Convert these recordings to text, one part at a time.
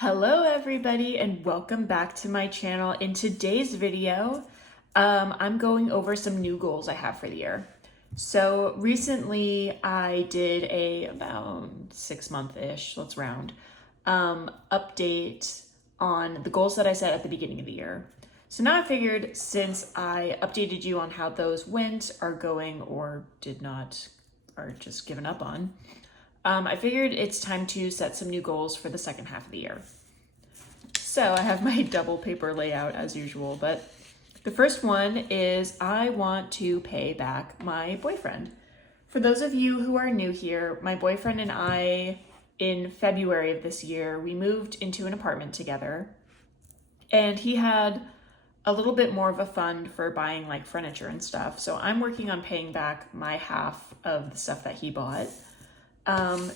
Hello everybody and welcome back to my channel. In today's video, I'm going over some new goals I have for the year. So recently I did about 6-month-ish, let's round, update on the goals that I set at the beginning of the year. So now I figured since I updated you on how those went, are going, or did not, or just given up on, I figured it's time to set some new goals for the second half of the year. So I have my double paper layout as usual, but the first one is I want to pay back my boyfriend. For those of you who are new here, my boyfriend and I, in February of this year, we moved into an apartment together, and he had a little bit more of a fund for buying like furniture and stuff. So I'm working on paying back my half of the stuff that he bought.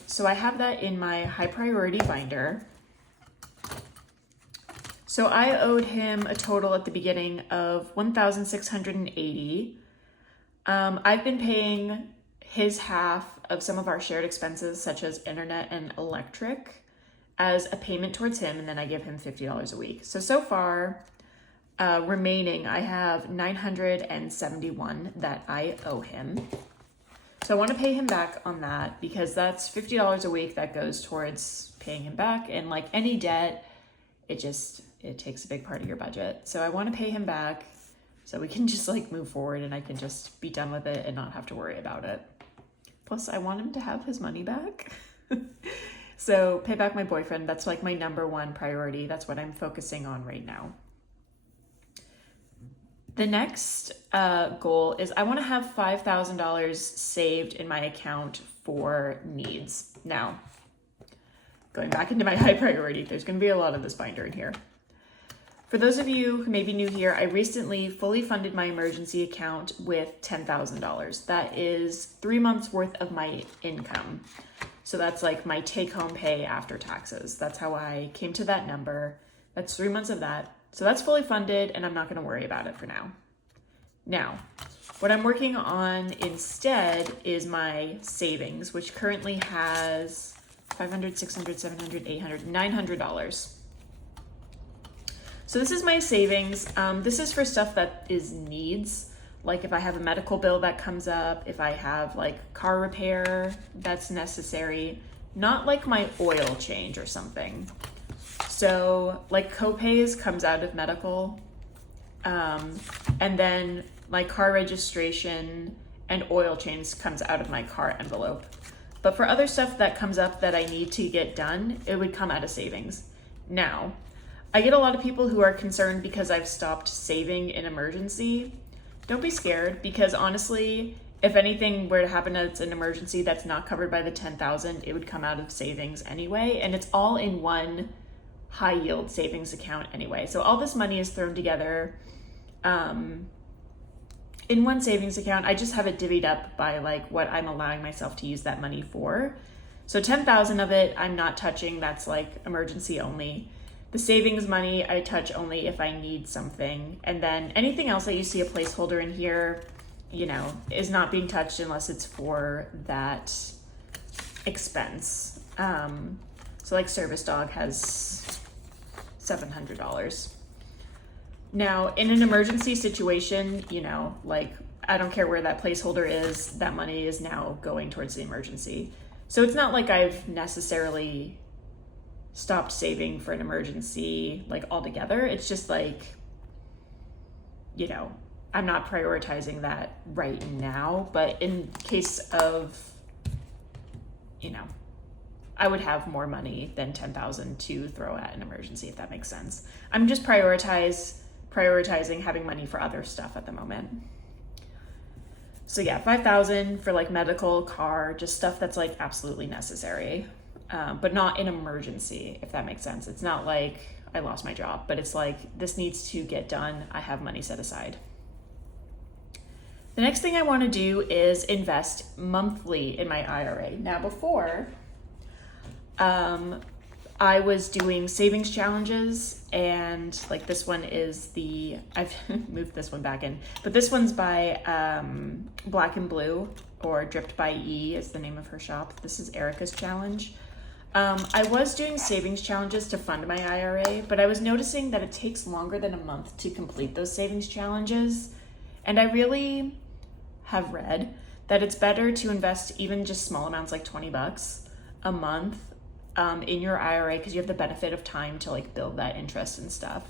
So I have that in my high priority binder. So I owed him a total at the beginning of $1,680. I've been paying his half of some of our shared expenses, such as internet and electric, as a payment towards him, and then I give him $50 a week. So far, remaining, I have $971 that I owe him. So I want to pay him back on that because that's $50 a week that goes towards paying him back. And like any debt, it takes a big part of your budget. So I want to pay him back so we can just like move forward and I can just be done with it and not have to worry about it. Plus I want him to have his money back. So pay back my boyfriend, that's like my number one priority. That's what I'm focusing on right now. The next goal is I want to have $5,000 saved in my account for needs. Now, going back into my high priority, there's going to be a lot of this binder in here. For those of you who may be new here, I recently fully funded my emergency account with $10,000. That is 3 months worth of my income. So that's like my take-home pay after taxes. That's how I came to that number. That's 3 months of that. So that's fully funded and I'm not going to worry about it for now. Now, what I'm working on instead is my savings, which currently has $500, $600, $700, $800, $900. So this is my savings. This is for stuff that is needs. Like if I have a medical bill that comes up, if I have like car repair that's necessary, not like my oil change or something. So like copays comes out of medical, and then my car registration and oil change comes out of my car envelope. But for other stuff that comes up that I need to get done, it would come out of savings. Now, I get a lot of people who are concerned because I've stopped saving in emergency. Don't be scared, because honestly, if anything were to happen that's an emergency that's not covered by the $10,000, it would come out of savings anyway, and it's all in one high yield savings account anyway. So all this money is thrown together in one savings account. I just have it divvied up by like what I'm allowing myself to use that money for. So 10,000 of it I'm not touching. That's like emergency only. The savings money I touch only if I need something. And then anything else that you see a placeholder in here, you know, is not being touched unless it's for that expense. So like service dog has $700. Now, in an emergency situation, you know, like I don't care where that placeholder is, that money is now going towards the emergency. So it's not like I've necessarily stopped saving for an emergency like altogether. It's just like, you know, I'm not prioritizing that right now, but in case of, you know, I would have more money than 10,000 to throw at an emergency, if that makes sense. I'm just prioritizing having money for other stuff at the moment. So yeah, 5,000 for like medical, car, just stuff that's like absolutely necessary, but not an emergency, if that makes sense. It's not like I lost my job, but it's like this needs to get done. I have money set aside. The next thing I want to do is invest monthly in my IRA. Now before, I was doing savings challenges, and like this one is I've moved this one back in, but this one's by Black and Blue, or Dripped by E is the name of her shop. This is Erica's challenge. I was doing savings challenges to fund my IRA, but I was noticing that it takes longer than a month to complete those savings challenges. And I really have read that it's better to invest even just small amounts, like 20 bucks a month, in your IRA, because you have the benefit of time to like build that interest and stuff.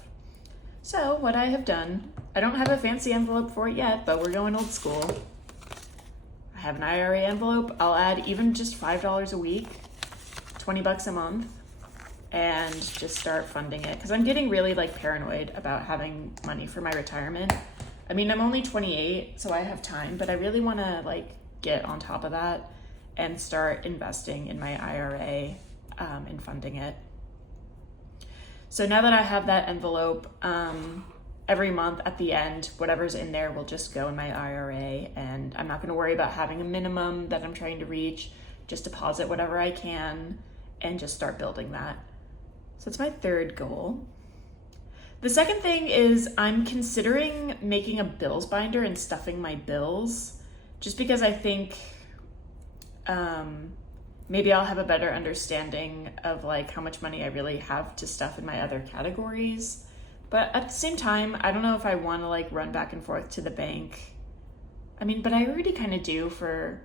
So what I have done, I don't have a fancy envelope for it yet, but we're going old school. I have an IRA envelope. I'll add even just $5 a week, 20 bucks a month, and just start funding it. Because I'm getting really like paranoid about having money for my retirement. I mean, I'm only 28, so I have time, but I really want to like get on top of that and start investing in my IRA and funding it. So now that I have that envelope, every month at the end, whatever's in there will just go in my IRA, and I'm not going to worry about having a minimum that I'm trying to reach. Just deposit whatever I can and just start building that. So that's my third goal. The second thing is I'm considering making a bills binder and stuffing my bills, just because I think maybe I'll have a better understanding of like how much money I really have to stuff in my other categories. But at the same time, I don't know if I want to like run back and forth to the bank. I mean, but I already kind of do for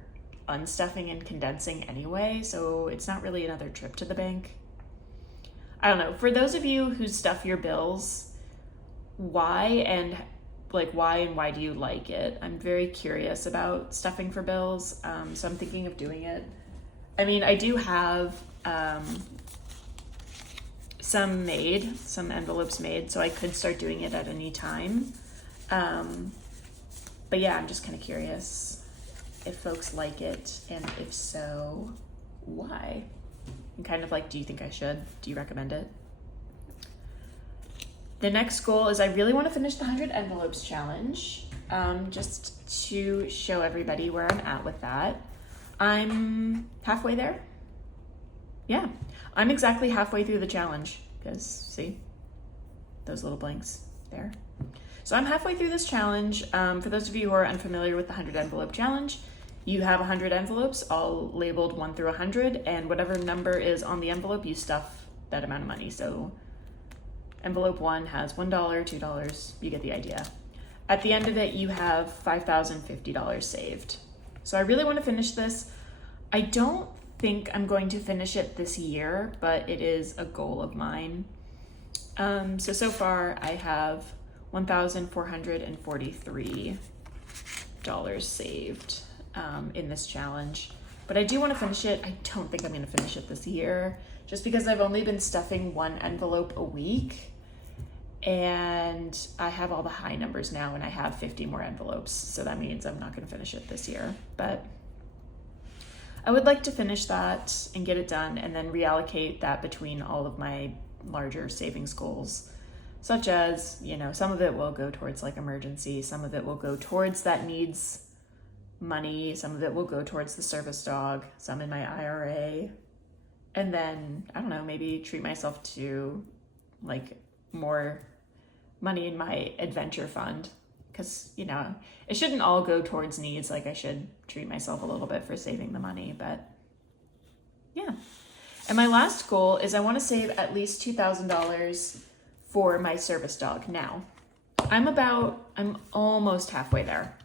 unstuffing and condensing anyway, so it's not really another trip to the bank. I don't know. For those of you who stuff your bills, why and why do you like it? I'm very curious about stuffing for bills, so I'm thinking of doing it. I mean, I do have some envelopes made, so I could start doing it at any time. But yeah, I'm just kind of curious if folks like it, and if so, why? And kind of like, do you think I should? Do you recommend it? The next goal is I really want to finish the 100 envelopes challenge, just to show everybody where I'm at with that. I'm halfway there. Yeah, I'm exactly halfway through the challenge, because see those little blanks there. So I'm halfway through this challenge. For those of you who are unfamiliar with the 100 envelope challenge, you have 100 envelopes all labeled 1 through 100, and whatever number is on the envelope, you stuff that amount of money. So envelope 1 has $1, $2, you get the idea. At the end of it, you have $5,050 saved. So I really want to finish this. I don't think I'm going to finish it this year, but it is a goal of mine. So far I have $1,443 saved in this challenge, but I do want to finish it. I don't think I'm going to finish it this year, just because I've only been stuffing one envelope a week, and I have all the high numbers now, and I have 50 more envelopes, so that means I'm not going to finish it this year. But I would like to finish that and get it done, and then reallocate that between all of my larger savings goals, such as, you know, some of it will go towards like emergency, some of it will go towards that needs money, some of it will go towards the service dog, some in my IRA, and then, I don't know, maybe treat myself to like more money in my adventure fund, because, you know, it shouldn't all go towards needs. Like, I should treat myself a little bit for saving the money, but yeah. And my last goal is I want to save at least $2,000 for my service dog. Now, I'm almost halfway there.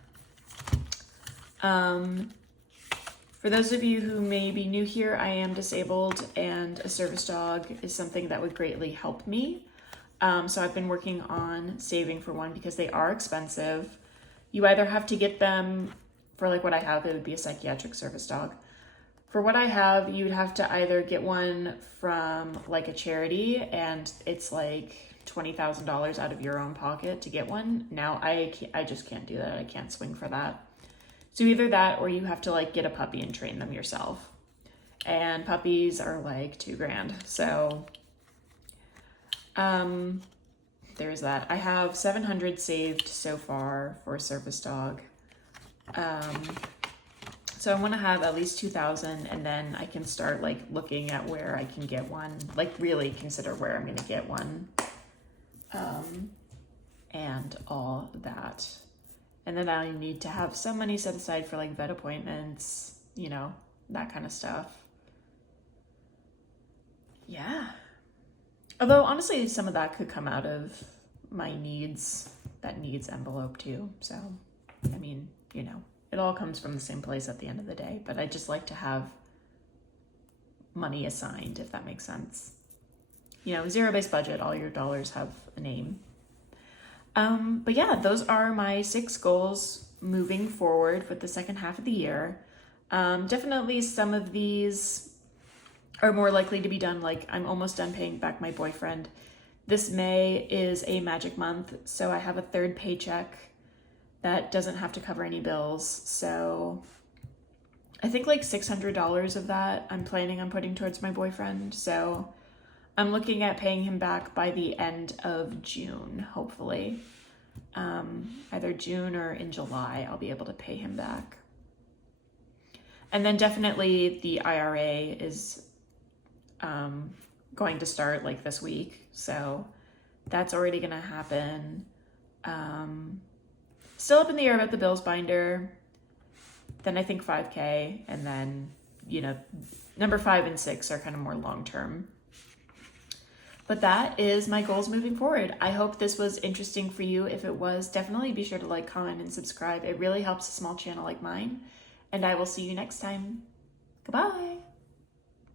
For those of you who may be new here, I am disabled, and a service dog is something that would greatly help me. So I've been working on saving for one, because they are expensive. You either have to get them for like what I have, it would be a psychiatric service dog. For what I have, you'd have to either get one from like a charity, and it's like $20,000 out of your own pocket to get one. Now I just can't do that. I can't swing for that. So either that, or you have to like get a puppy and train them yourself. And puppies are like $2,000. So there's that. I have 700 saved so far for a service dog. So I want to have at least 2,000, and then I can start like looking at where I can get one, like really consider where I'm going to get one, and all that. And then I need to have some money set aside for like vet appointments, you know, that kind of stuff. yeah. Although honestly, some of that could come out of my needs, that needs envelope too. So, I mean, you know, it all comes from the same place at the end of the day, but I just like to have money assigned, if that makes sense. You know, zero-based budget, all your dollars have a name. But yeah, those are my 6 goals moving forward with the second half of the year. Definitely some of these are more likely to be done. Like, I'm almost done paying back my boyfriend. This May is a magic month, so I have a 3rd paycheck that doesn't have to cover any bills. So I think like $600 of that I'm planning on putting towards my boyfriend. So I'm looking at paying him back by the end of June, hopefully. Either June or in July, I'll be able to pay him back. And then definitely the IRA is going to start like this week. So that's already going to happen. Still up in the air about the bills binder. Then I think 5K. And then, you know, number 5 and 6 are kind of more long-term. But that is my goals moving forward. I hope this was interesting for you. If it was, definitely be sure to like, comment, and subscribe. It really helps a small channel like mine. And I will see you next time. Goodbye.